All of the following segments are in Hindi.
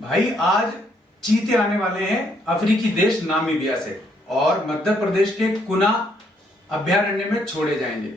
भाई आज चीते आने वाले हैं अफ्रीकी देश नामीबिया से और मध्य प्रदेश के कुना अभयारण्य में छोड़े जाएंगे।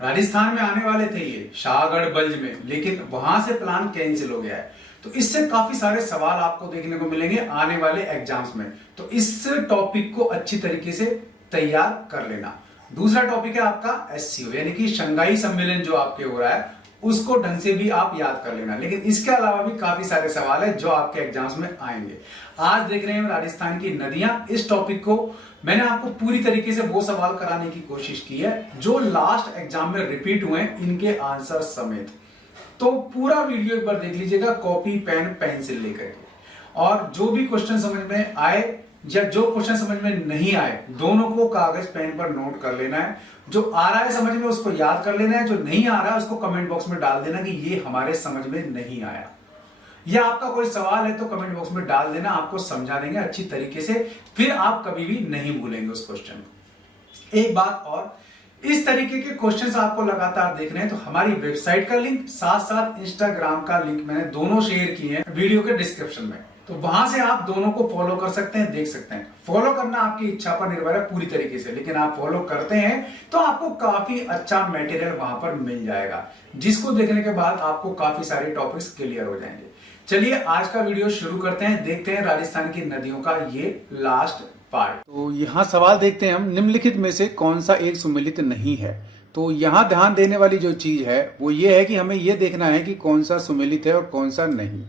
राजस्थान में आने वाले थे ये शाहगढ़ बल्ज में, लेकिन वहां से प्लान कैंसिल हो गया है। तो इससे काफी सारे सवाल आपको देखने को मिलेंगे आने वाले एग्जाम्स में, तो इस टॉपिक को अच्छी तरीके से तैयार कर लेना। दूसरा टॉपिक है आपका एससीओ यानी कि शंघाई सम्मेलन जो आपके हो रहा है उसको ढंग से भी आप याद कर लेना। लेकिन इसके अलावा भी काफी सारे सवाल है जो आपके एग्जाम्स में आएंगे। आज देख रहे हैं राजस्थान की नदियां। इस टॉपिक को मैंने आपको पूरी तरीके से वो सवाल कराने की कोशिश की है जो लास्ट एग्जाम में रिपीट हुए हैं, इनके आंसर समेत। तो पूरा वीडियो एक बार देख लीजिएगा कॉपी पेन पेंसिल लेकर के, और जो भी क्वेश्चन समझ में आए या जो क्वेश्चन समझ में नहीं आए दोनों को कागज पेन पर नोट कर लेना है। जो आ रहा है समझ में उसको याद कर लेना है, जो नहीं आ रहा है उसको कमेंट बॉक्स में डाल देना कि ये हमारे समझ में नहीं आया। या आपका कोई सवाल है तो कमेंट बॉक्स में डाल देना, आपको समझा देंगे अच्छी तरीके से, फिर आप कभी भी नहीं भूलेंगे उस क्वेश्चन को। एक बात और, इस तरीके के क्वेश्चंस आपको लगातार देखने हैं तो हमारी वेबसाइट का लिंक साथ साथ इंस्टाग्राम का लिंक मैंने दोनों शेयर किए हैं वीडियो के डिस्क्रिप्शन में, तो वहां से आप दोनों को फॉलो कर सकते हैं, देख सकते हैं। फॉलो करना आपकी इच्छा पर निर्भर है पूरी तरीके से, लेकिन आप फॉलो करते हैं तो आपको काफी अच्छा मटेरियल वहां पर मिल जाएगा, जिसको देखने के बाद आपको काफी सारे टॉपिक्स क्लियर हो जाएंगे। चलिए आज का वीडियो शुरू करते हैं, देखते हैं राजस्थान की नदियों का ये लास्ट पार्ट। तो यहाँ सवाल देखते हैं हम, निम्नलिखित में से कौन सा एक सुमेलित नहीं है। तो यहाँ ध्यान देने वाली जो चीज है वो ये है कि हमें ये देखना है कि कौन सा सुमेलित है और कौन सा नहीं।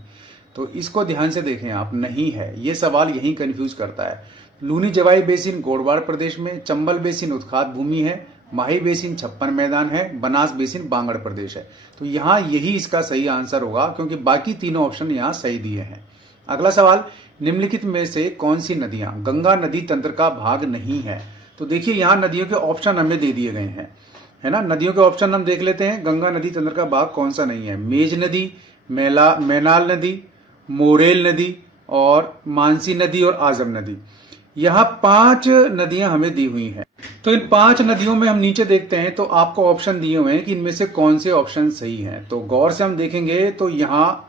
तो इसको ध्यान से देखें आप, नहीं है ये सवाल यही कंफ्यूज करता है। लूनी जवाई बेसिन गोडवाड़ प्रदेश में, चंबल बेसिन उत्खात भूमि है, माही बेसिन छप्पन मैदान है, बनास बेसिन बांगड़ प्रदेश है। तो यहाँ यही इसका सही आंसर होगा क्योंकि बाकी तीनों ऑप्शन यहाँ सही दिए हैं। अगला सवाल, निम्नलिखित में से कौन सी नदियां गंगा नदी तंत्र का भाग नहीं है। तो देखिए यहाँ नदियों के ऑप्शन हमें दे दिए गए हैं, है ना। नदियों के ऑप्शन हम देख लेते हैं। गंगा नदी तंत्र का भाग कौन सा नहीं है? मेज नदी, मैनाल नदी, मोरेल नदी और मानसी नदी और आजम नदी। यहाँ 5 नदियां हमें दी हुई हैं। तो इन 5 नदियों में हम नीचे देखते हैं तो आपको ऑप्शन दिए हुए हैं कि इनमें से कौन से ऑप्शन सही हैं। तो गौर से हम देखेंगे तो यहाँ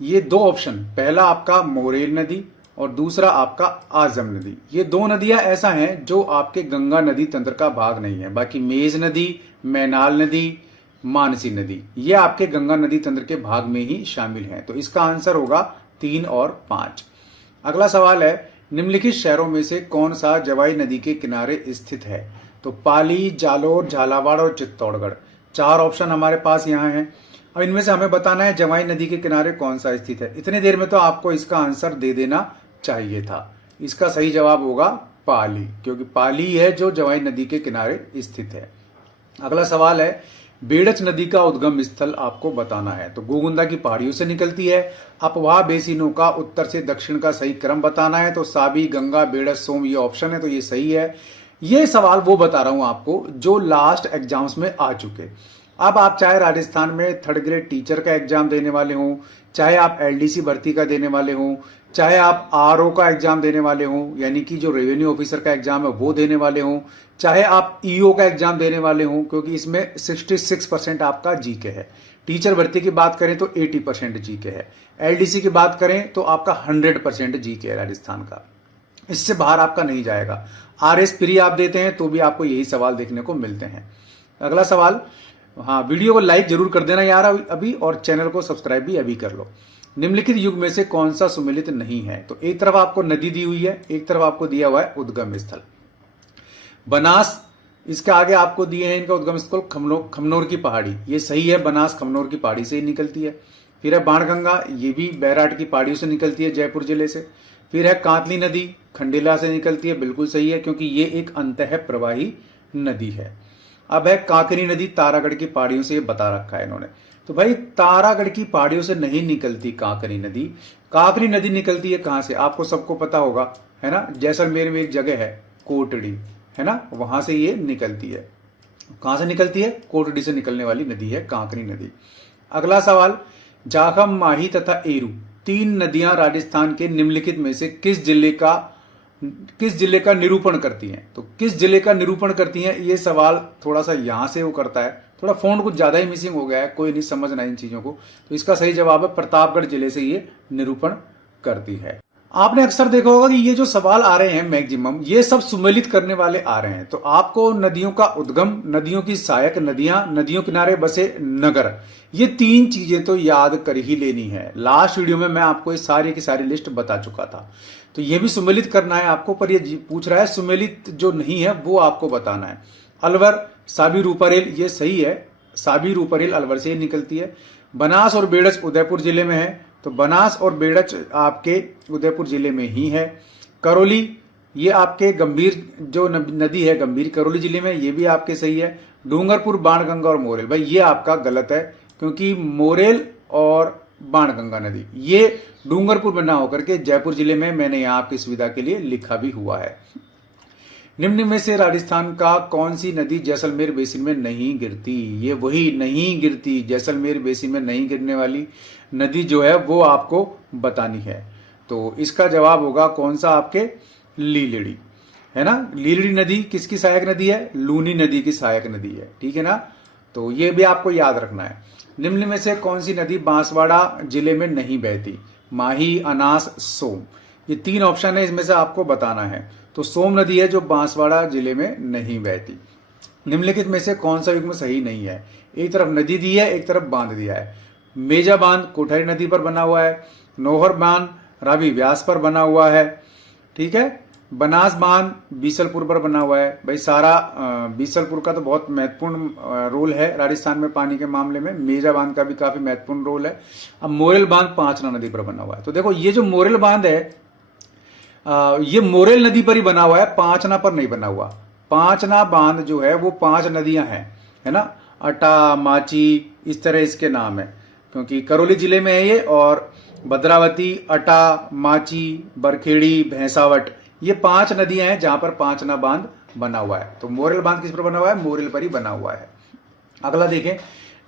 ये 2 ऑप्शन, पहला आपका मोरेल नदी और दूसरा आपका आजम नदी, ये 2 नदियां ऐसा हैं जो आपके गंगा नदी तंत्र का भाग नहीं है। बाकी मेज नदी, मैनाल नदी, मानसी नदी ये आपके गंगा नदी तंत्र के भाग में ही शामिल हैं। तो इसका आंसर होगा 3 और 5। अगला सवाल है, निम्नलिखित शहरों में से कौन सा जवाई नदी के किनारे स्थित है। तो पाली, जालोर, झालावाड़ और चित्तौड़गढ़, 4 ऑप्शन हमारे पास यहाँ हैं। और इनमें से हमें बताना है जवाई नदी के किनारे कौन सा स्थित है। इतनी देर में तो आपको इसका आंसर दे देना चाहिए था। इसका सही जवाब होगा पाली, क्योंकि पाली है जो जवाई नदी के किनारे स्थित है। अगला सवाल है, बेड़च नदी का उद्गम स्थल आपको बताना है। तो गोगुंदा की पहाड़ियों से निकलती है। अपवाह बेसिनों का उत्तर से दक्षिण का सही क्रम बताना है। तो साबी, गंगा, बेड़च, सोम ये ऑप्शन है, तो ये सही है। ये सवाल वो बता रहा हूं आपको जो लास्ट एग्जाम्स में आ चुके। अब आप चाहे राजस्थान में 3rd ग्रेड टीचर का एग्जाम देने वाले हों, चाहे आप एलडीसी भर्ती का देने वाले हों, चाहे आप आरओ का एग्जाम देने वाले हों यानी कि जो रेवेन्यू ऑफिसर का एग्जाम है वो देने वाले हों, चाहे आप ईओ का एग्जाम देने वाले हों, क्योंकि इसमें 66% आपका जीके है। टीचर भर्ती की बात करें तो 80% जीके है। एलडीसी की बात करें तो आपका 100% जीके है राजस्थान का, इससे बाहर आपका नहीं जाएगा। आरएस प्री आप देते हैं तो भी आपको यही सवाल देखने को मिलते हैं। अगला सवाल, हाँ वीडियो को लाइक जरूर कर देना यार अभी, और चैनल को सब्सक्राइब भी अभी कर लो। निम्नलिखित युग में से कौन सा सुमेलित नहीं है। तो एक तरफ आपको नदी दी हुई है, एक तरफ आपको दिया हुआ है उद्गम स्थल बनास, इसके आगे आपको दिए हैं इनका उद्गम स्थल खमनोर की पहाड़ी, ये सही है, बनास खमनोर की पहाड़ी से ही निकलती है। फिर है बाणगंगा, ये भी बैराट की पहाड़ियों से निकलती है, जयपुर जिले से। फिर है कांतली नदी, खंडेला से निकलती है, बिल्कुल सही है क्योंकि ये एक अंतः प्रवाही नदी है। अब है कांकरी नदी, तारागढ़ की पहाड़ियों से, ये बता रखा है इन्होंने। तो भाई तारागढ़ की पहाड़ियों से नहीं निकलती कांकरी नदी। कांकरी नदी निकलती है कहां से, आपको सबको पता होगा, है ना। जैसलमेर में एक जगह है कोटड़ी, है ना, वहां से ये निकलती है। कहां से निकलती है? कोटड़ी से निकलने वाली नदी है कांकरी नदी। अगला सवाल, जाखम, माही तथा एरू 3 नदियां राजस्थान के निम्नलिखित में से किस जिले का निरूपण करती हैं। तो किस जिले का निरूपण करती हैं, ये सवाल थोड़ा सा यहां से वो करता है, थोड़ा फॉन्ट कुछ ज्यादा ही मिसिंग हो गया है, कोई नहीं समझना इन चीजों को। तो इसका सही जवाब है प्रतापगढ़ जिले से ये निरूपण करती है। आपने अक्सर देखा होगा कि ये जो सवाल आ रहे हैं मैक्सिमम, ये सब सुमेलित करने वाले आ रहे हैं। तो आपको नदियों का उद्गम, नदियों की सहायक नदियां, नदियों किनारे बसे नगर, ये 3 चीजें तो याद कर ही लेनी है। लास्ट वीडियो में मैं आपको ये सारी की सारी लिस्ट बता चुका था। तो ये भी सुमेलित करना है आपको, पर ये पूछ रहा है सुमेलित जो नहीं है वो आपको बताना है। अलवर, साबिर ऊपरेल, ये सही है। साबिर ऊपरेल अलवर से ही निकलती है। बनास और बेड़च उदयपुर जिले में है, तो बनास और बेड़च आपके उदयपुर जिले में ही है। करौली, ये आपके गंभीर जो नदी है, गंभीर करौली जिले में, ये भी आपके सही है। डूंगरपुर, बाणगंगा और मोरेल, भाई ये आपका गलत है, क्योंकि मोरेल और बाणगंगा नदी ये डूंगरपुर में ना होकर के जयपुर जिले में, मैंने यहाँ आपकी सुविधा के लिए लिखा भी हुआ है। निम्न में से राजस्थान का कौन सी नदी जैसलमेर बेसिन में नहीं गिरती? ये वही नहीं गिरती, जैसलमेर बेसिन में नहीं गिरने वाली नदी जो है वो आपको बतानी है। तो इसका जवाब होगा कौन सा? आपके लीलड़ी, है ना। लीलड़ी नदी किसकी सहायक नदी है? लूनी नदी की सहायक नदी है, ठीक है ना। तो ये भी आपको याद रखना है। निम्न में से कौन सी नदी बांसवाड़ा जिले में नहीं बहती? माही, अनास, सोम, ये 3 ऑप्शन है, इसमें से आपको बताना है। तो सोम नदी है जो बांसवाड़ा जिले में नहीं बहती। निम्नलिखित में से कौन सा युग्म सही नहीं है? एक तरफ नदी दी है, एक तरफ बांध दिया है। मेजा बांध कोठारी नदी पर बना हुआ है। नौहर बांध रावी व्यास पर बना हुआ है, ठीक है। बनास बांध बीसलपुर पर बना हुआ है। भाई सारा बीसलपुर का तो बहुत महत्वपूर्ण रोल है राजस्थान में पानी के मामले में। मेजा बांध का भी काफी महत्वपूर्ण रोल है। अब मोरेल बांध पांचना नदी पर बना हुआ है। तो देखो ये जो मोरेल बांध है, ये मोरेल नदी पर ही बना हुआ है, पांचना पर नहीं बना हुआ। पांचना बांध जो है वो 5 नदियां हैं, है ना। अटा, माची, इस तरह इसके नाम है, क्योंकि करौली जिले में है ये। और भद्रावती, अटा, माची, बरखेड़ी, भैंसावट, ये 5 नदियां हैं जहां पर पांचना बांध बना हुआ है। तो मोरेल बांध किस पर बना हुआ है? मोरेल पर ही बना हुआ है। अगला देखें,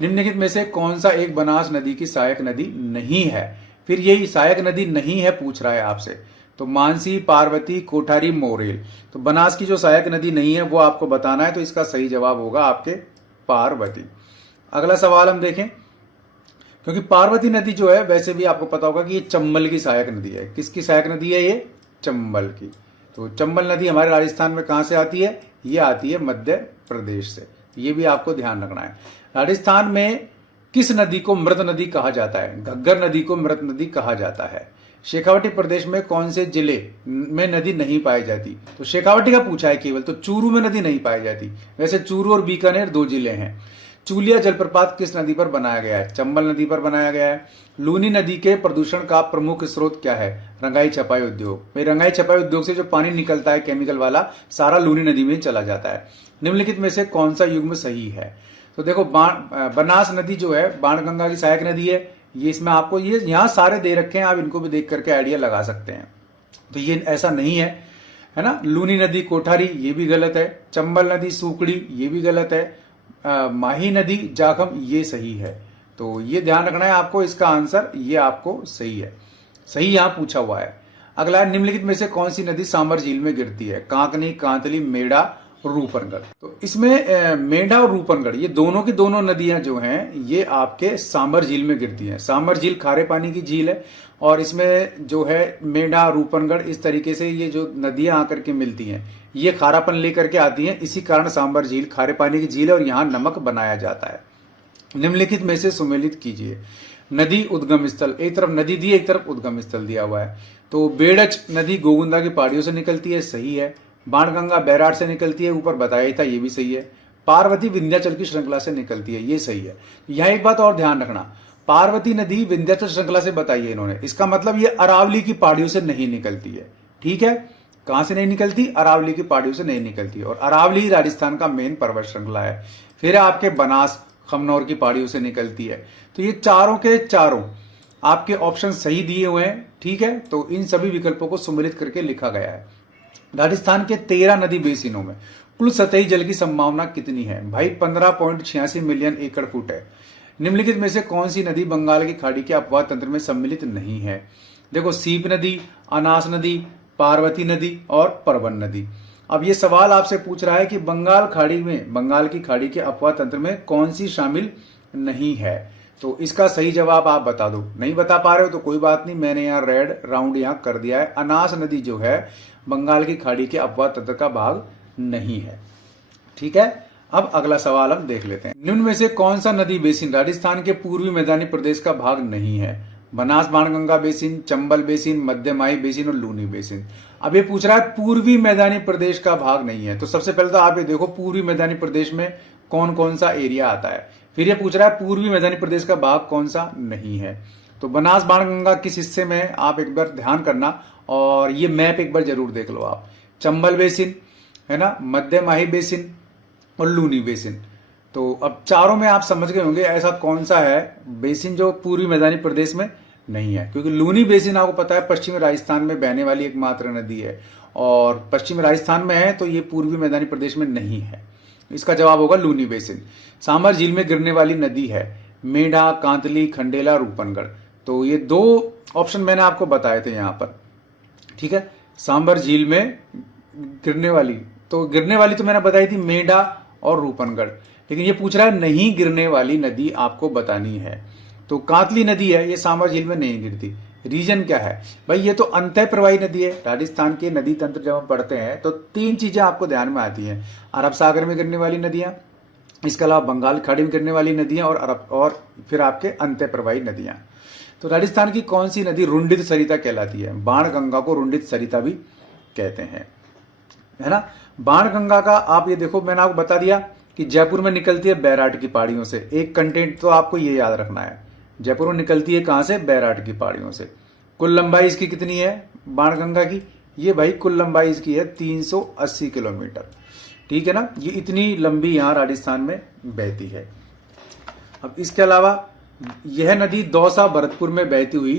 निम्नलिखित में से कौन सा एक बनास नदी की सहायक नदी नहीं है? फिर यही सहायक नदी नहीं है पूछ रहा है आपसे। तो मानसी, पार्वती, कोठारी, मोरेल। तो बनास की जो सहायक नदी नहीं है वो आपको बताना है। तो इसका सही जवाब होगा आपके पार्वती। अगला सवाल हम देखें, क्योंकि पार्वती नदी जो है वैसे भी आपको पता होगा कि ये चंबल की सहायक नदी है। किसकी सहायक नदी है ये? चंबल की। तो चंबल नदी हमारे राजस्थान में कहां से आती है? ये आती है मध्य प्रदेश से। ये भी आपको ध्यान रखना है। राजस्थान में किस नदी को मृत नदी कहा जाता है? घग्गर नदी को मृत नदी कहा जाता है। शेखावटी प्रदेश में कौन से जिले में नदी नहीं पाई जाती? तो शेखावटी का पूछा है केवल, तो चूरू में नदी नहीं पाई जाती। वैसे चूरू और बीकानेर 2 जिले हैं। चूलिया जलप्रपात किस नदी पर बनाया गया है? चंबल नदी पर बनाया गया है। लूनी नदी के प्रदूषण का प्रमुख स्रोत क्या है? रंगाई छपाई उद्योग। भाई रंगाई छपाई उद्योग से जो पानी निकलता है केमिकल वाला, सारा लूनी नदी में चला जाता है। निम्नलिखित में से कौन सा युग्म सही है? तो देखो बनास नदी जो है बाणगंगा की सहायक नदी है। ये इसमें आपको ये यहाँ सारे दे रखे हैं, आप इनको भी देख करके आइडिया लगा सकते हैं। तो ये ऐसा नहीं है ना। लूनी नदी कोठारी, ये भी गलत है। चंबल नदी सूकड़ी, ये भी गलत है। माही नदी जाखम, ये सही है। तो ये ध्यान रखना है आपको। इसका आंसर ये आपको सही है, सही यहां पूछा हुआ है। अगला, निम्नलिखित में से कौन सी नदी सांबर झील में गिरती है? कांकनी, कांतली, मेढ़ा, रूपनगढ़। तो इसमें मेढ़ा और रूपनगढ़, ये दोनों की दोनों नदियां जो हैं ये आपके सांबर झील में गिरती हैं। सांबर झील खारे पानी की झील है, और इसमें जो है मेढ़ा, रूपनगढ़, इस तरीके से ये जो नदियां आकर के मिलती हैं ये खारापन लेकर के आती हैं। इसी कारण सांबर झील खारे पानी की झील है और यहाँ नमक बनाया जाता है। निम्नलिखित में से सुमेलित कीजिए। नदी उद्गम स्थल, एक तरफ नदी दी, एक तरफ उद्गम स्थल दिया हुआ है। तो बेड़च नदी गोगुंदा की पहाड़ियों से निकलती है, सही है। बाणगंगा बैराट से निकलती है, ऊपर बताया ही था, ये भी सही है। पार्वती विंध्याचल की श्रृंखला से निकलती है, ये सही है। यहाँ एक बात और ध्यान रखना, पार्वती नदी विंध्याचल श्रृंखला से बताई है इन्होंने, इसका मतलब ये अरावली की पहाड़ियों से नहीं निकलती है, ठीक है। कहां से नहीं निकलती? अरावली की पहाड़ियों से नहीं निकलती, और अरावली राजस्थान का मेन पर्वत श्रृंखला है। फिर आपके बनास, खमनौर की पहाड़ियों से निकलती है। तो ये चारों के चारों आपके ऑप्शन सही दिए हुए हैं, ठीक है। तो इन सभी विकल्पों को सम्मिलित करके लिखा गया है। राजस्थान के 13 नदी बेसिनों में कुल सतही जल की संभावना कितनी है? भाई 15.86 मिलियन एकड़ फुट है। निम्नलिखित में से कौन सी नदी बंगाल की खाड़ी के अपवाह तंत्र में सम्मिलित नहीं है? देखो, सीप नदी, अनास नदी, पार्वती नदी और परवन नदी। अब ये सवाल आपसे पूछ रहा है कि बंगाल की खाड़ी के अपवाह तंत्र में कौन सी शामिल नहीं है। तो इसका सही जवाब आप बता दो। नहीं बता पा रहे हो तो कोई बात नहीं, मैंने यहाँ रेड राउंड यहाँ कर दिया है। अनास नदी जो है बंगाल की खाड़ी के अपवाद तंत्र का भाग नहीं है। ठीक है, अब अगला सवाल हम देख लेते हैं। निम्न में से कौन सा नदी बेसिन राजस्थान के पूर्वी मैदानी प्रदेश का भाग नहीं है? बनास बाणगंगा बेसिन, चंबल बेसिन, मध्य माही बेसिन और लूनी बेसिन। अब ये पूछ रहा है पूर्वी मैदानी प्रदेश का भाग नहीं है। तो सबसे पहले तो आप ये देखो पूर्वी मैदानी प्रदेश में कौन कौन सा एरिया आता है। फिर ये पूछ रहा है पूर्वी मैदानी प्रदेश का भाग कौन सा नहीं है। तो बनास बाणगंगा किस हिस्से में है आप एक बार ध्यान करना, और ये मैप एक बार जरूर देख लो आप। चंबल बेसिन है ना, मध्य माही बेसिन और लूनी बेसिन। तो अब चारों में आप समझ गए होंगे ऐसा कौन सा है बेसिन जो पूर्वी मैदानी प्रदेश में नहीं है। क्योंकि लूनी बेसिन आपको पता है पश्चिमी राजस्थान में बहने वाली एकमात्र नदी है, और पश्चिमी राजस्थान में है तो ये पूर्वी मैदानी प्रदेश में नहीं है। इसका जवाब होगा लूनी बेसिन। सांभर झील में गिरने वाली नदी है मेढा, कांतली, खंडेला, रूपनगढ़। तो ये दो ऑप्शन मैंने आपको बताए थे यहाँ पर। ठीक है, सांभर झील में गिरने वाली तो मैंने बताई थी मेढा और रूपनगढ़, लेकिन ये पूछ रहा है नहीं गिरने वाली नदी आपको बतानी है। तो कांतली नदी है, ये सांभर झील में नहीं गिरती। रीजन क्या है भाई, ये तो अंतः प्रवाही नदी है। राजस्थान के नदी तंत्र जब हम पढ़ते हैं तो तीन चीजें आपको ध्यान में आती हैं, अरब सागर में गिरने वाली नदियां, इसके अलावा बंगाल खाड़ी में गिरने वाली नदियां और फिर आपके अंतः प्रवाही नदियां। तो राजस्थान की कौन सी नदी रुंडित सरिता कहलाती है? बाणगंगा को रुंडित सरिता भी कहते हैं, है ना। बाणगंगा का आप ये देखो, मैंने आपको बता दिया कि जयपुर में निकलती है बैराट की पहाड़ियों से। एक कंटेंट तो आपको ये याद रखना है, जयपुर में निकलती है कहां से? बैराट की पहाड़ियों से। कुल लंबाई इसकी कितनी है बाणगंगा की? ये भाई कुल लंबाई इसकी है 380 किलोमीटर। ठीक है ना, ये इतनी लंबी यहां राजस्थान में बहती है। अब इसके अलावा यह नदी दौसा भरतपुर में बहती हुई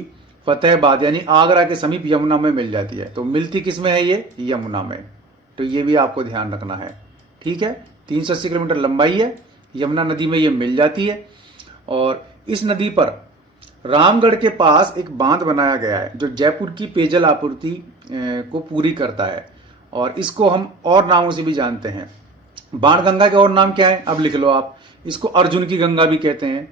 फतेहाबाद यानी आगरा के समीप यमुना में मिल जाती है। तो मिलती किस में है? ये यमुना में। तो ये भी आपको ध्यान रखना है। ठीक है, 380 किलोमीटर लंबाई है, यमुना नदी में ये मिल जाती है। और इस नदी पर रामगढ़ के पास एक बांध बनाया गया है जो जयपुर की पेयजल आपूर्ति को पूरी करता है, और इसको हम और नामों से भी जानते हैं। बाणगंगा के और नाम क्या है अब लिख लो आप। इसको अर्जुन की गंगा भी कहते हैं,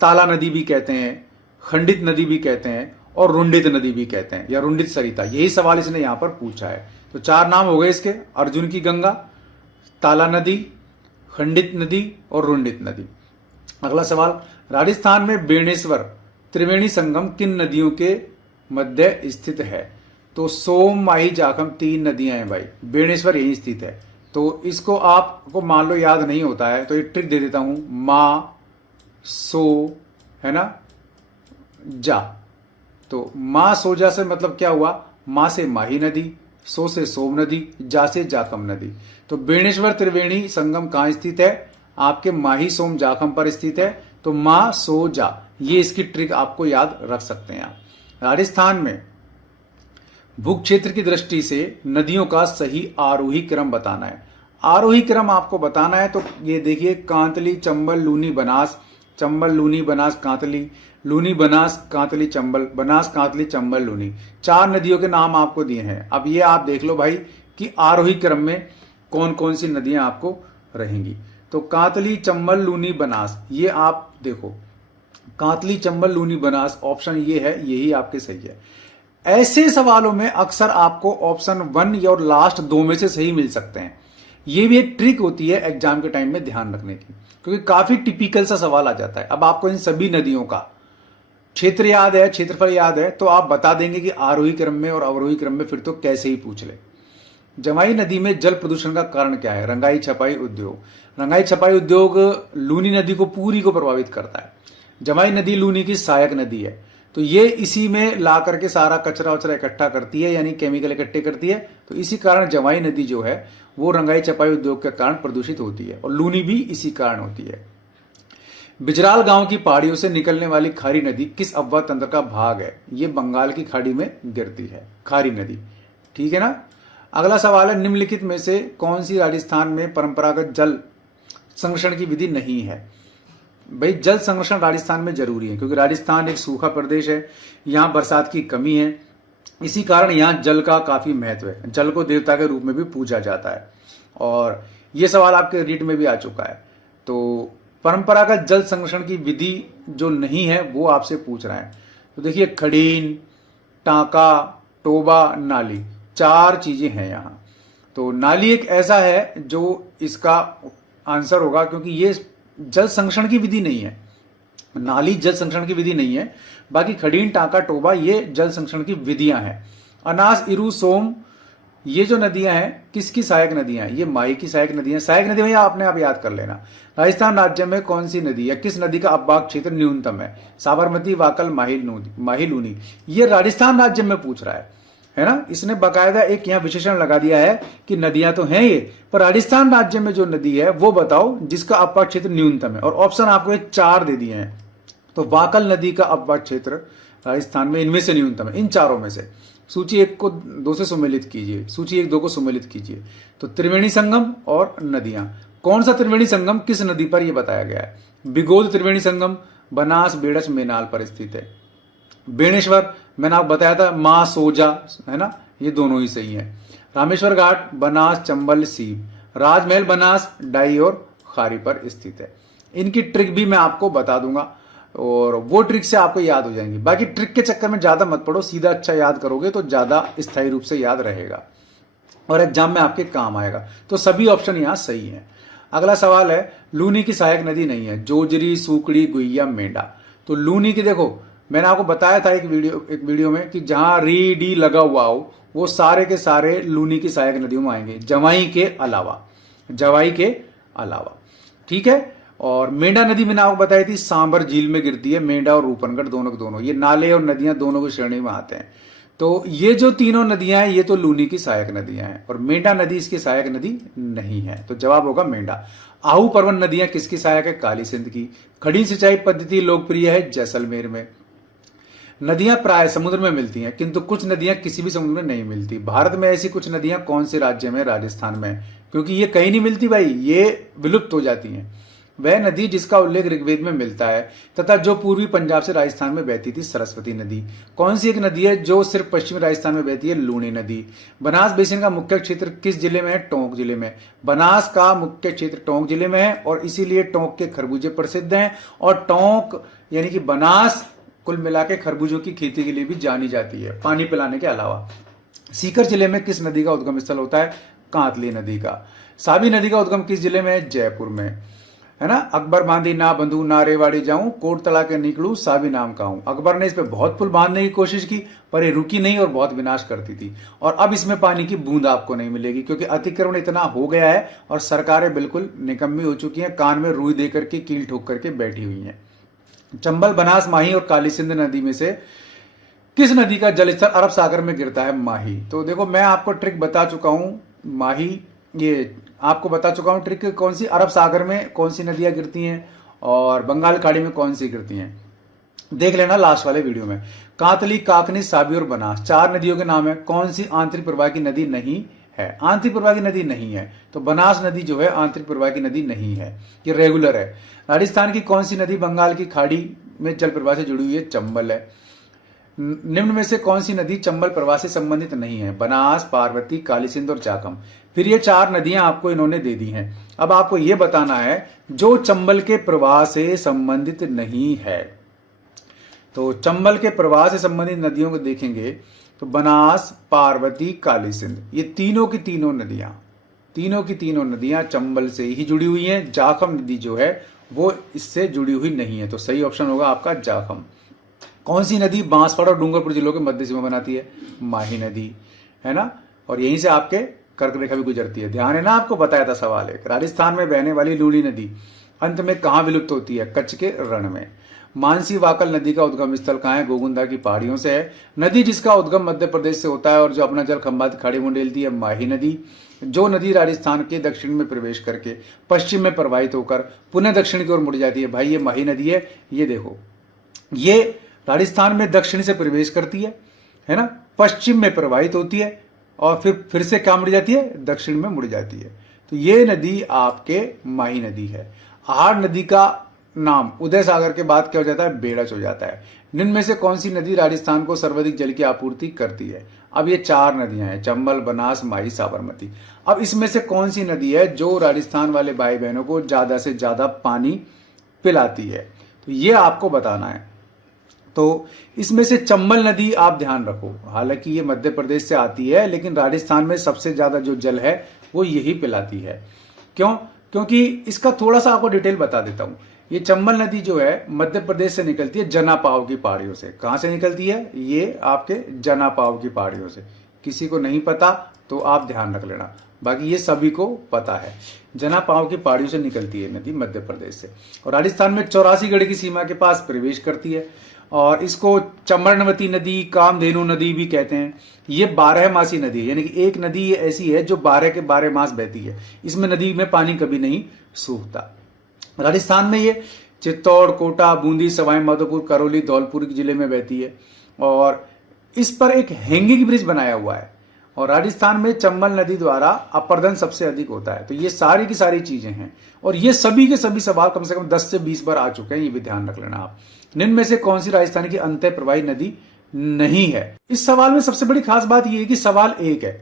ताला नदी भी कहते हैं, खंडित नदी भी कहते हैं और रुंडित नदी भी कहते हैं, या रुंडित सरिता। यही सवाल इसने यहां पर पूछा है। तो चार नाम हो गए इसके, अर्जुन की गंगा, ताला नदी, खंडित नदी और रुंडित नदी। अगला सवाल, राजस्थान में बेणेश्वर त्रिवेणी संगम किन नदियों के मध्य स्थित है? तो सोम, माही, जाखम तीन नदियां हैं भाई, बेणेश्वर यही स्थित है। तो इसको आपको मान लो याद नहीं होता है तो एक ट्रिक दे देता हूं, मा सो है ना जा। तो मां सो जा से मतलब क्या हुआ? मां से माही नदी, सो से सोम नदी, जा से जाखम नदी। तो बेणेश्वर त्रिवेणी संगम कहां स्थित है? आपके माही सोम जाखम पर स्थित है। तो मां सो जा, ये इसकी ट्रिक आपको याद रख सकते हैं आप। राजस्थान में भू क्षेत्र की दृष्टि से नदियों का सही आरोही क्रम बताना है। आरोही क्रम आपको बताना है तो ये देखिए, कांतली, चंबल, लूनी, बनास, चंबल, लूनी, बनास, कांतली, लूनी, बनास, कांतली, चंबल, बनास, कांतली, चंबल, लूनी। चार नदियों के नाम आपको दिए हैं। अब ये आप देख लो भाई कि आरोही क्रम में कौन कौन सी नदियां आपको रहेंगी। तो कांतली, चंबल, लूनी, बनास, ये आप देखो, कांतली, चंबल, लूनी, बनास, ऑप्शन ये है, यही आपके सही है। ऐसे सवालों में अक्सर आपको ऑप्शन 1 और लास्ट 2 में से सही मिल सकते हैं। ये भी एक ट्रिक होती है एग्जाम के टाइम में ध्यान रखने की, क्योंकि काफी टिपिकल सा सवाल आ जाता है। अब आपको इन सभी नदियों का क्षेत्र याद है, क्षेत्रफल याद है, तो आप बता देंगे कि आरोही क्रम में और अवरोही क्रम में, फिर तो कैसे ही पूछ ले। जमाई नदी में जल प्रदूषण का कारण क्या है? रंगाई छपाई उद्योग। रंगाई छपाई उद्योग लूनी नदी को पूरी को प्रभावित करता है। जमाई नदी लूनी की सहायक नदी है, तो ये इसी में ला करके सारा कचरा वचरा इकट्ठा करती है, यानी केमिकल इकट्ठे करती है। तो इसी कारण जमाई नदी जो है वो रंगाई छपाई उद्योग के कारण प्रदूषित होती है, और लूनी भी इसी कारण होती है। बिजराल गांव की पहाड़ियों से निकलने वाली खारी नदी किस अपवाद तंत्र का भाग है? ये बंगाल की खाड़ी में गिरती है खारी नदी। ठीक है ना। अगला सवाल है, निम्नलिखित में से कौन सी राजस्थान में परंपरागत जल संरक्षण की विधि नहीं है? भाई जल संरक्षण राजस्थान में जरूरी है, क्योंकि राजस्थान एक सूखा प्रदेश है, यहाँ बरसात की कमी है, इसी कारण यहाँ जल का काफी महत्व है। जल को देवता के रूप में भी पूजा जाता है, और ये सवाल आपके रीट में भी आ चुका है। तो परंपरागत जल संरक्षण की विधि जो नहीं है वो आपसे पूछ रहा है। तो देखिए खडीन, टांका, टोबा, नाली, 4 चीजें हैं यहां। तो नाली एक ऐसा है जो इसका आंसर होगा, क्योंकि ये जल संरक्षण की विधि नहीं है। नाली जल संरक्षण की विधि नहीं है, बाकी खडीन, टांका, टोबा ये जल संरक्षण की विधियां हैं। अनास, इरु, सोम ये जो नदियां हैं किसकी सहायक नदियां हैं? ये माही की सहायक नदियां। सहायक नदी भैया आपने आप याद कर लेना। राजस्थान राज्य में कौन सी नदी या किस नदी का अपवाह क्षेत्र न्यूनतम है? साबरमती, वाकल, माही, लूनी। ये राजस्थान राज्य में पूछ रहा है ना। इसने बाकायदा एक यहाँ विशेषण लगा दिया है कि नदियां तो हैं ये, पर राजस्थान राज्य में जो नदी है वो बताओ जिसका अपवाह क्षेत्र न्यूनतम है। और ऑप्शन आपको एक 4 दे दिए हैं। तो वाकल नदी का अपवाह क्षेत्र राजस्थान में इनमें से न्यूनतम है, इन चारों में से। सूची 1 को 2 से सुमेलित कीजिए, सूची 1 2 को सुमेलित कीजिए। तो त्रिवेणी संगम और नदियां, कौन सा त्रिवेणी संगम किस नदी पर यह बताया गया है? बिगोद त्रिवेणी संगम बनास, बेड़च, मेनाल पर स्थित है। बेणेश्वर मैंने आपको बताया था, मां सोजा, है ना, ये दोनों ही सही है। रामेश्वर घाट बनास, चंबल, सीब। राजमहल बनास, डाई और खारी पर स्थित है। इनकी ट्रिक भी मैं आपको बता दूंगा और वो ट्रिक से आपको याद हो जाएंगी। बाकी ट्रिक के चक्कर में ज्यादा मत पढ़ो, सीधा अच्छा याद करोगे तो ज्यादा स्थायी रूप से याद रहेगा और एग्जाम में आपके काम आएगा। तो सभी ऑप्शन यहां सही हैं। अगला सवाल है, लूनी की सहायक नदी नहीं है? जोजरी, सूकड़ी, गुइया, मेंढा। तो लूनी की देखो मैंने आपको बताया था एक वीडियो में कि जहां री डी लगा हुआ हो वो सारे के सारे लूनी की सहायक नदियों में आएंगे, जवाई के अलावा। ठीक है। और मेंढा नदी मैंने आपको बताई थी सांबर झील में गिरती है। मेंढा और रूपनगढ़ दोनों के दोनों ये नाले और नदियां दोनों की श्रेणी में आते हैं। तो ये जो तीनों नदियां हैं ये तो लूनी की सहायक नदियां हैं और मेंढा नदी इसकी सहायक नदी नहीं है। तो जवाब होगा मेंढा। आहू पर्वन नदियां किसकी सहायक है? काली सिंध की। खड़ी सिंचाई पद्धति लोकप्रिय है जैसलमेर में। नदियां प्राय समुद्र में मिलती हैं, किंतु कुछ नदियां किसी भी समुद्र में नहीं मिलती। भारत में ऐसी कुछ नदियां कौन से राज्य में? राजस्थान में। क्योंकि ये कहीं नहीं मिलती भाई, ये विलुप्त हो जाती हैं। वह नदी जिसका उल्लेख ऋग्वेद में मिलता है तथा जो पूर्वी पंजाब से राजस्थान में बहती थी, सरस्वती नदी। कौन सी एक नदी है जो सिर्फ पश्चिमी राजस्थान में बहती है? लूनी नदी। बनास बेसिन का मुख्य क्षेत्र किस जिले में है? टोंक जिले में। बनास का मुख्य क्षेत्र टोंक जिले में है और इसीलिए टोंक के खरबूजे प्रसिद्ध हैं। और टोंक यानी कि बनास कुल मिला के खरबूजों की खेती के लिए भी जानी जाती है, पानी पिलाने के अलावा। सीकर जिले में किस नदी का उद्गम स्थल होता है? कांतली नदी का। साबी नदी का उद्गम किस जिले में है? जयपुर में, है ना। अकबर बांधी ना बंधु ना रेवाड़ी जाऊं, कोट तला के निकलूं, साबी नाम कहूं। अकबर ने इस पे बहुत पुल बांधने की कोशिश की पर ये रुकी नहीं और बहुत विनाश करती थी। और अब इसमें पानी की बूंद आपको नहीं मिलेगी क्योंकि अतिक्रमण इतना हो गया है और सरकारें बिल्कुल निकम्मी हो चुकी हैं, कान में रुई दे करके कील ठोक करके बैठी हुई हैं। चंबल, बनास, माही और काली सिंध नदी में से किस नदी का जलस्तर अरब सागर में गिरता है? माही। तो देखो मैं आपको ट्रिक बता चुका हूं, माही ये आपको बता चुका हूं ट्रिक कौन सी, अरब सागर में कौन सी नदियां गिरती हैं और बंगाल खाड़ी में कौन सी गिरती हैं, देख लेना लास्ट वाले वीडियो में। कांतली, काकनी, साबी और बनास 4 नदियों के नाम है। कौन सी आंतरिक प्रवाह की नदी नहीं है? आंतरिक प्रवाह की नदी नहीं है तो बनास नदी जो है आंतरिक प्रवाह की नदी नहीं है, ये रेगुलर है। राजस्थान की कौन सी नदी बंगाल की खाड़ी में जल प्रवाह से जुड़ी हुई है? चंबल है। निम्न में से कौन सी नदी चंबल प्रवाह से संबंधित नहीं है? बनास, पार्वती, काली सिंध और जाखम। फिर ये 4 नदियां आपको इन्होंने दे दी हैं। अब आपको यह बताना है जो चंबल के प्रवाह से संबंधित नहीं है। तो चंबल के प्रवाह से संबंधित नदियों को देखेंगे तो बनास, पार्वती, काली सिंध, ये तीनों की तीनों नदियां चंबल से ही जुड़ी हुई हैं। जाखम नदी जो है वो इससे जुड़ी हुई नहीं है। तो सही ऑप्शन होगा आपका जाखम। कौन सी नदी बांसवाड़ा और डूंगरपुर जिलों के मध्य सीमा बनाती है? माही नदी, है ना। और यहीं से आपके कर्क रेखा भी गुजरती है। ध्यान है ना, आपको बताया था सवाल एक। राजस्थान में बहने वाली लूनी नदी अंत में कहां विलुप्त होती है? कच्छ के रण में। मानसी वाकल नदी का उद्गम स्थल कहां है? गोगुंदा की पहाड़ियों से है। नदी जिसका उद्गम मध्य प्रदेश से होता है और जो अपना जल खंभात खाड़ी में ढेलती है, माही नदी। जो नदी राजस्थान के दक्षिण में प्रवेश करके पश्चिम में प्रवाहित होकर पुनः दक्षिण की ओर मुड़ जाती है, भाई ये माही नदी है। ये देखो, ये राजस्थान में दक्षिण से प्रवेश करती है ना, पश्चिम में प्रवाहित होती है और फिर से क्या मुड़ जाती है? दक्षिण में मुड़ जाती है। तो ये नदी आपके माही नदी है। आहार नदी का नाम उदय सागर के बाद क्या हो जाता है? बेड़च हो जाता है। निम्न में से कौन सी नदी राजस्थान को सर्वाधिक जल की आपूर्ति करती है? अब ये 4 नदियां हैं, चंबल, बनास, माही, साबरमती। अब इसमें से कौन सी नदी है जो राजस्थान वाले भाई बहनों को ज्यादा से ज्यादा पानी पिलाती है, तो ये आपको बताना है। तो इसमें से चंबल नदी आप ध्यान रखो, हालांकि ये मध्य प्रदेश से आती है, लेकिन राजस्थान में सबसे ज्यादा जो जल है वो यही पिलाती है। क्यों? क्योंकि इसका थोड़ा सा आपको डिटेल बता देता हूं। ये चंबल नदी जो है मध्य प्रदेश से निकलती है जनापाव की पहाड़ियों से। कहां से निकलती है? ये आपके जनापाव की पहाड़ियों से। किसी को नहीं पता तो आप ध्यान रख लेना, बाकी ये सभी को पता है। जनापाव की पहाड़ियों से निकलती है नदी मध्य प्रदेश से, और राजस्थान में 84गढ़ की सीमा के पास प्रवेश करती है, और इसको चंबरनवती नदी, कामधेनु नदी भी कहते हैं। ये 12 मासी नदी है, यानी कि एक नदी ऐसी है जो 12 के 12 मास बहती है। इसमें नदी में पानी कभी नहीं सूखता। राजस्थान में ये चित्तौड़, कोटा, बूंदी, सवाई माधोपुर, करौली, धौलपुर जिले में बहती है, और इस पर एक हैंगिंग ब्रिज बनाया हुआ है। और राजस्थान में चंबल नदी द्वारा अपर्दन सबसे अधिक होता है। तो ये सारी की सारी चीजें हैं, और ये सभी के सभी सवाल कम से कम 10 से 20 बार आ चुके हैं, ये भी ध्यान रख लेना आप। निम्न में से कौन सी राजस्थान की अंतः प्रवाही नदी नहीं है? इस सवाल में सबसे बड़ी खास बात यह है कि सवाल एक है,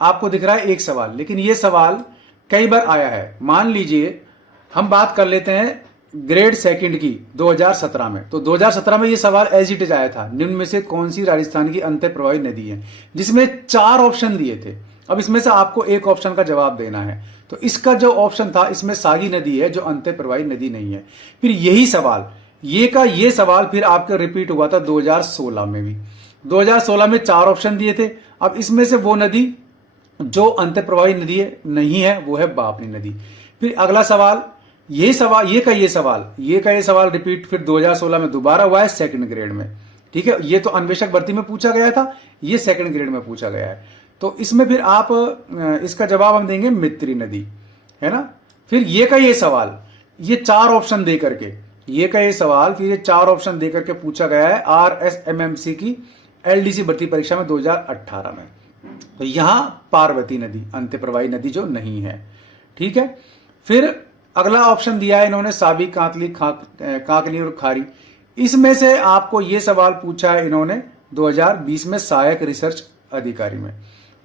आपको दिख रहा है एक सवाल, लेकिन यह सवाल कई बार आया है। मान लीजिए हम बात कर लेते हैं ग्रेड सेकंड की 2017 में, तो 2017 में यह सवाल एज इट इज आया था, निम्न में से कौन सी राजस्थान की अंतः प्रवाही नदी है, जिसमें 4 ऑप्शन दिए थे। अब इसमें से आपको एक ऑप्शन का जवाब देना है। तो इसका जो ऑप्शन था, इसमें सागी नदी है जो अंतः प्रवाही नदी नहीं है। फिर यही सवाल, ये सवाल फिर आपका रिपीट हुआ था 2016 में भी। 2016 में 4 ऑप्शन दिए थे। अब इसमें से वो नदी जो अंतः प्रवाही नदी है नहीं है, वो है बापनी नदी। फिर अगला सवाल, ये सवाल रिपीट फिर 2016 में दोबारा हुआ है सेकंड ग्रेड में। ठीक है, ये तो अन्वेषक भर्ती में पूछा गया था, ये सेकंड ग्रेड में पूछा गया है। तो इसमें फिर आप इसका जवाब हम देंगे मित्री नदी, है ना। फिर ये सवाल, ये 4 ऑप्शन दे करके ये सवाल फिर ये 4 ऑप्शन दे करके पूछा गया है RSMMC की LDC भर्ती परीक्षा में 2018 में। तो यहां पार्वती नदी अंतः प्रवाही नदी जो नहीं है। ठीक है, फिर अगला ऑप्शन दिया है इन्होंने साबी, कांकली, काकली और खारी। इसमें से आपको ये सवाल पूछा है इन्होंने 2020 में सहायक रिसर्च अधिकारी में,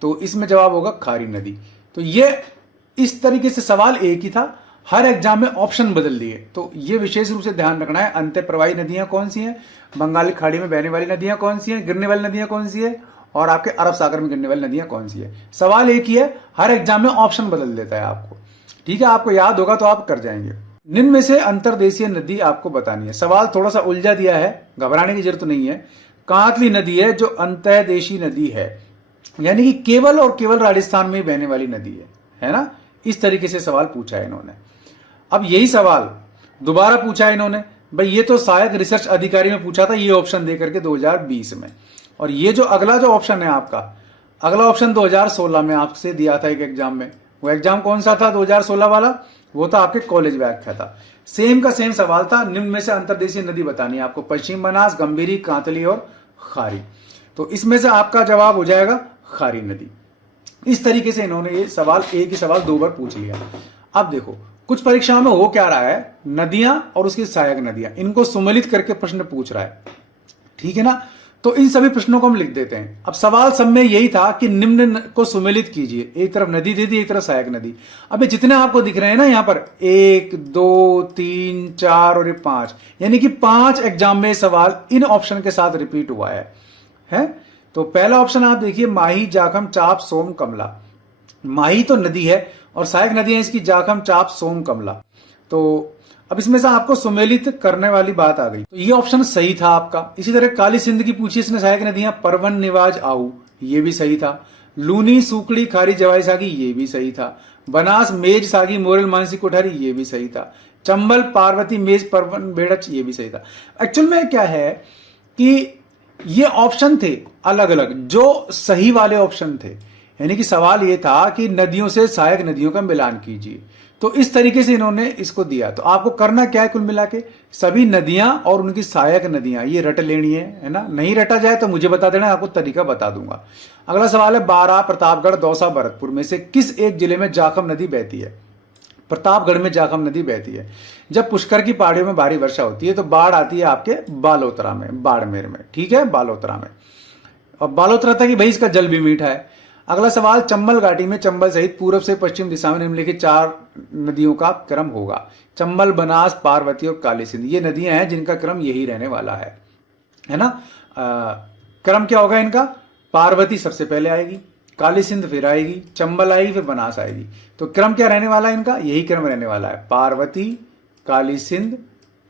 तो इसमें जवाब होगा खारी नदी। तो ये इस तरीके से सवाल एक ही था, हर एग्जाम में ऑप्शन बदल दिए। तो ये विशेष रूप से ध्यान रखना है, अंतः प्रवाही नदियां कौन सी हैं, बंगाली खाड़ी में बहने वाली नदियां कौन सी हैं, गिरने वाली नदियां कौन सी है, और आपके अरब सागर में गिरने वाली नदियां कौन सी है। सवाल एक ही है, हर एग्जाम में ऑप्शन बदल देता है आपको। ठीक है, आपको याद होगा तो आप कर जाएंगे। निम्न में से अंतर्देशीय नदी आपको बतानी है। सवाल थोड़ा सा उलझा दिया है, घबराने की जरूरत नहीं है। कांकली नदी है जो अंतर्देशीय नदी है, यानी कि केवल और केवल राजस्थान में बहने वाली नदी है ना। इस तरीके से सवाल पूछा है इन्होंने। अब यही सवाल दोबारा पूछा है इन्होंने, भाई ये तो सहायक रिसर्च अधिकारी में पूछा था, ये ऑप्शन दे करके 2020 में। और ये जो अगला जो ऑप्शन है आपका, अगला ऑप्शन 2016 में आपसे दिया था एक एग्जाम में। वो एग्जाम कौन सा था 2016 वाला? वो था आपके कॉलेज व्याख्या था। सेम का सेम सवाल था, निम्न में से अंतर्देशीय नदी बतानी है आपको, पश्चिम बनास, गंभीरी, कांतली और खारी। तो इसमें से आपका जवाब हो जाएगा खारी नदी। इस तरीके से इन्होंने ये सवाल एक ही सवाल 2 बार पूछ लिया। अब देखो कुछ परीक्षाओं में हो क्या रहा है, नदियां और उसकी सहायक नदियां, इनको सुमेलित करके प्रश्न पूछ रहा है। ठीक है ना, तो इन सभी प्रश्नों को हम लिख देते हैं। अब सवाल सब में यही था कि निम्न को सुमेलित कीजिए, एक तरफ नदी दे दी, एक तरफ सहायक नदी। अब ये जितने आपको दिख रहे हैं ना यहाँ पर 1, 2, 3, 4 और 5, यानी कि 5 एग्जाम में सवाल इन ऑप्शन के साथ रिपीट हुआ है? तो पहला ऑप्शन आप देखिए, माही, जाखम, चाप, सोम, कमला। माही तो नदी है और सहायक नदी है इसकी जाखम, चाप, सोम, कमला। तो अब इसमें से आपको सुमेलित करने वाली बात आ गई, तो ये ऑप्शन सही था आपका। इसी तरह काली सिंध की पूछी इसने सहायक नदियां, परवन, निवाज, आऊ, ये भी सही था। लूनी, सूकड़ी, खारी, जवाई, सागी, ये भी सही था। बनास, मेज, सागी, मोरल, मानसी, कोठारी, ये भी सही था। चंबल, पार्वती, मेज, परवन, बेड़च, ये भी सही था। एक्चुअल में क्या है कि ये ऑप्शन थे अलग अलग, जो सही वाले ऑप्शन थे, यानी कि सवाल ये था कि नदियों से सहायक नदियों का मिलान कीजिए। तो इस तरीके से इन्होंने इसको दिया। तो आपको करना क्या है, कुल मिला के सभी नदियां और उनकी सहायक नदियां ये रट लेनी है ना। नहीं रटा जाए तो मुझे बता देना, आपको तरीका बता दूंगा। अगला सवाल है, बारां, प्रतापगढ़, दौसा, भरतपुर में से किस एक जिले में जाखम नदी बहती है? प्रतापगढ़ में जाखम नदी बहती है। जब पुष्कर की पहाड़ियों में भारी वर्षा होती है तो बाढ़ आती है आपके बालोतरा में, बाड़मेर में। ठीक है, बालोतरा में। और बालोतरा था कि भाई इसका जल भी मीठा है। अगला सवाल, चंबल घाटी में चंबल सहित पूर्व से पश्चिम दिशा में निम्नलिखित 4 नदियों का क्रम होगा। चंबल, बनास, पार्वती और काली सिंध, ये नदियां हैं जिनका क्रम यही रहने वाला है ना। क्रम क्या होगा इनका? पार्वती सबसे पहले आएगी, काली सिंध फिर आएगी, चंबल आएगी, फिर बनास आएगी। तो क्रम क्या रहने वाला है इनका? यही क्रम रहने वाला है, पार्वती, काली सिंध,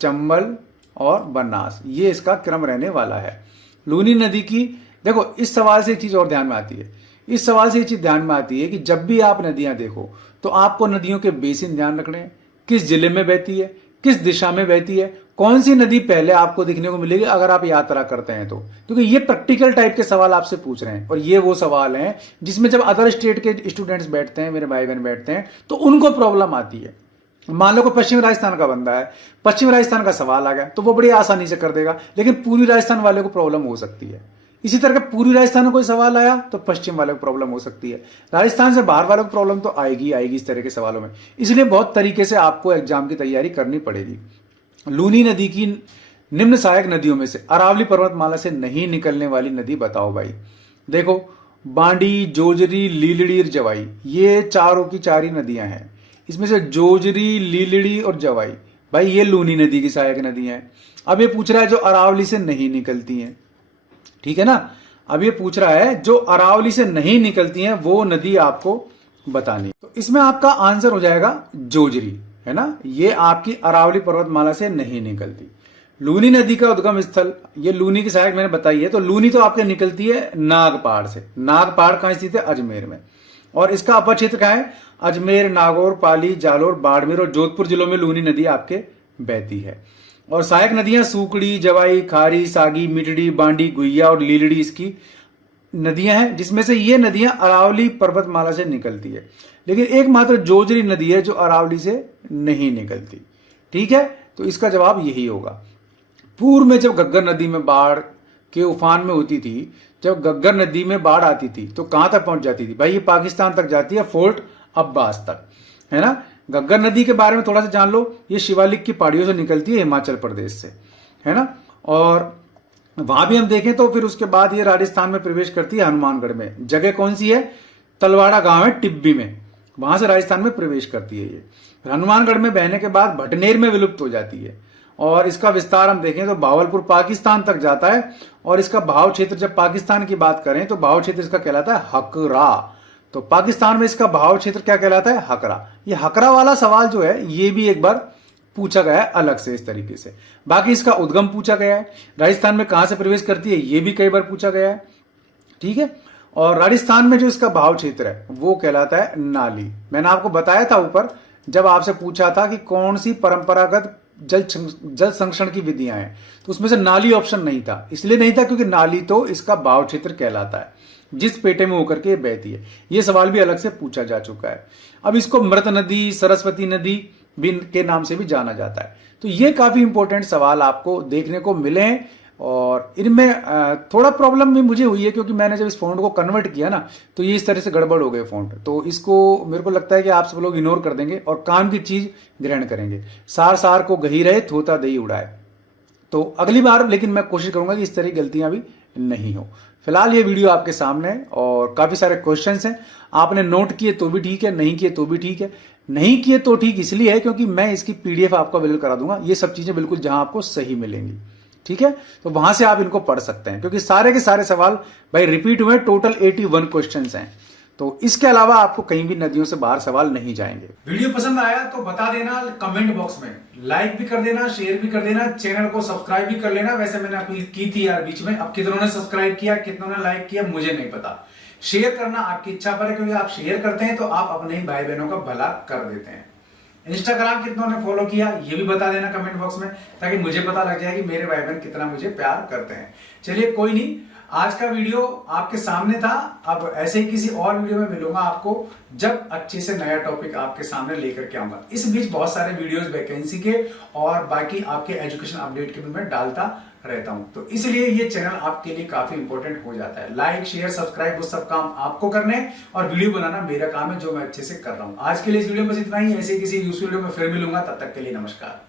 चंबल और बनास, ये इसका क्रम रहने वाला है। लूनी नदी की, देखो इस सवाल से एक चीज और ध्यान में आती है, इस सवाल से एक चीज ध्यान में आती है कि जब भी आप नदियां देखो तो आपको नदियों के बेसिन ध्यान रखने हैं, किस जिले में बहती है, किस दिशा में बहती है, कौन सी नदी पहले आपको दिखने को मिलेगी अगर आप यात्रा करते हैं तो। क्योंकि ये प्रैक्टिकल टाइप के सवाल आपसे पूछ रहे हैं और ये वो सवाल हैं जिसमें जब अदर स्टेट के स्टूडेंट्स बैठते हैं, मेरे भाई बहन बैठते हैं, तो उनको प्रॉब्लम आती है। मान लो को पश्चिम राजस्थान का बंदा है, पश्चिम राजस्थान का सवाल आ गया तो वो बड़ी आसानी से कर देगा, लेकिन पूर्वी राजस्थान वाले को प्रॉब्लम हो सकती है। इसी तरह पूर्वी राजस्थान में कोई सवाल आया तो पश्चिम वाले को प्रॉब्लम हो सकती है, राजस्थान से बाहर वालों को प्रॉब्लम तो आएगी इस तरह के सवालों में। इसलिए बहुत तरीके से आपको एग्जाम की तैयारी करनी पड़ेगी। लूनी नदी की निम्न सहायक नदियों में से अरावली पर्वतमाला से नहीं निकलने वाली नदी बताओ भाई। देखो, बांडी, जोजरी, लीलड़ी और जवाई, ये चारों की 4 ही नदियां हैं। इसमें से जोजरी, लीलड़ी और जवाई, भाई ये लूनी नदी की सहायक नदियां हैं। अब ये पूछ रहा है जो अरावली से नहीं निकलती हैं, ठीक है ना। अब ये पूछ रहा है जो अरावली से नहीं निकलती हैं वो नदी आपको बतानी। तो इसमें आपका आंसर हो जाएगा जोजरी, है ना। ये आपकी अरावली पर्वतमाला से नहीं निकलती। लूनी नदी का उद्गम स्थल, ये लूनी की सहायक मैंने बताई है। तो लूनी तो आपके निकलती है नागपाड़ से। नागपाड़ कहां स्थित है? अजमेर में। और इसका अपर क्षेत्र क्या है? अजमेर, नागौर, पाली, जालोर, बाड़मेर और जोधपुर जिलों में लूनी नदी आपके बहती है। और सहायक नदियां सूकड़ी, जवाई, खारी, सागी, मिटड़ी, बांडी, गुइया और लीलड़ी इसकी नदियां हैं, जिसमें से ये नदियां अरावली पर्वतमाला से निकलती है। लेकिन एकमात्र जोजरी नदी है जो अरावली से नहीं निकलती, ठीक है। तो इसका जवाब यही होगा। पूर्व में जब घग्गर नदी में बाढ़ के उफान में होती थी, जब घग्गर नदी में बाढ़ आती थी तो कहां तक पहुंच जाती थी भाई? ये पाकिस्तान तक जाती है, फोर्ट अब्बास तक, है ना। घग्गर नदी के बारे में थोड़ा सा जान लो, ये शिवालिक की पहाड़ियों से निकलती है, हिमाचल प्रदेश से, है ना। और वहां भी हम देखें तो फिर उसके बाद ये राजस्थान में प्रवेश करती है हनुमानगढ़ में। जगह कौन सी है? तलवाड़ा गांव है टिब्बी में, वहां से राजस्थान में प्रवेश करती है ये। हनुमानगढ़ में बहने के बाद भटनेर में विलुप्त हो जाती है। और इसका विस्तार हम देखें तो भावलपुर पाकिस्तान तक जाता है। और इसका भाव क्षेत्र, जब पाकिस्तान की बात करें तो भाव क्षेत्र इसका कहलाता है हकरा। तो पाकिस्तान में इसका भाव क्षेत्र क्या कहलाता है? हकरा। ये हकरा वाला सवाल जो है ये भी एक बार पूछा गया है अलग से इस तरीके से। बाकी इसका उद्गम पूछा गया है, राजस्थान में कहां से प्रवेश करती है ये भी कई बार पूछा गया है, ठीक है। और राजस्थान में जो इसका भाव क्षेत्र है वो कहलाता है नाली। मैंने आपको बताया था ऊपर जब आपसे पूछा था कि कौन सी परंपरागत जल संरक्षण की विधियां हैं, तो उसमें से नाली ऑप्शन नहीं था। इसलिए नहीं था क्योंकि नाली तो इसका भाव क्षेत्र कहलाता है, जिस पेटे में होकर के बहती है। ये सवाल भी अलग से पूछा जा चुका है। अब इसको मृत नदी, सरस्वती नदी भी के नाम से भी जाना जाता है। तो ये काफी इंपॉर्टेंट सवाल आपको देखने को मिले हैं। और इनमें थोड़ा प्रॉब्लम भी मुझे हुई है क्योंकि मैंने जब इस फॉन्ट को कन्वर्ट किया ना तो ये इस तरह से गड़बड़ हो गए फॉन्ट। तो इसको मेरे को लगता है कि आप सब लोग इग्नोर कर देंगे और काम की चीज ग्रहण करेंगे। सार सार को गही रहे, थोता दही उड़ाए। तो अगली बार लेकिन मैं कोशिश करूंगा कि इस तरह की गलतियां भी नहीं हो। फिलहाल ये वीडियो आपके सामने है और काफी सारे क्वेश्चंस हैं। आपने नोट किए तो भी ठीक है, नहीं किए तो भी ठीक है। नहीं किए तो ठीक इसलिए है क्योंकि मैं इसकी पीडीएफ आपको अवेलेबल करा दूंगा। ये सब चीजें बिल्कुल जहां आपको सही मिलेंगी, ठीक है। तो वहां से आप इनको पढ़ सकते हैं क्योंकि सारे के सारे सवाल भाई रिपीट हुए। टोटल 81 क्वेश्चंस हैं। तो इसके अलावा आपको कहीं भी नदियों से बाहर सवाल नहीं जाएंगे। वीडियो पसंद आया तो बता देना कमेंट बॉक्स में, लाइक भी कर देना, शेयर भी कर देना, चैनल को सब्सक्राइब भी कर लेना। वैसे मैंने अपील की थी यार बीच में, अब कितनों ने सब्सक्राइब किया, कितनों ने लाइक किया मुझे नहीं पता। शेयर करना आपकी इच्छा पर है क्योंकि आप शेयर करते हैं तो आप अपने ही भाई बहनों का भला कर देते हैं। इंस्टाग्राम कितनों ने फॉलो किया ये भी बता देना कमेंट बॉक्स में, ताकि मुझे पता लग जाए कि मेरे भाई बहन कितना मुझे प्यार करते हैं। चलिए कोई नहीं, आज का वीडियो आपके सामने था। अब ऐसे ही किसी और वीडियो में मिलूंगा आपको जब अच्छे से नया टॉपिक आपके सामने लेकर के आऊंगा। इस बीच बहुत सारे वीडियोस वैकेंसी के और बाकी आपके एजुकेशन अपडेट के भी मैं डालता रहता हूं। तो इसलिए ये चैनल आपके लिए काफी इंपॉर्टेंट हो जाता है। लाइक, शेयर, सब्सक्राइब वो सब काम आपको करने और वीडियो बनाना मेरा काम है जो मैं अच्छे से कर रहा हूं। आज के लिए इस वीडियो में बस इतना ही। ऐसे किसी यूजफुल वीडियो में फिर मिलूंगा, तब तक के लिए नमस्कार।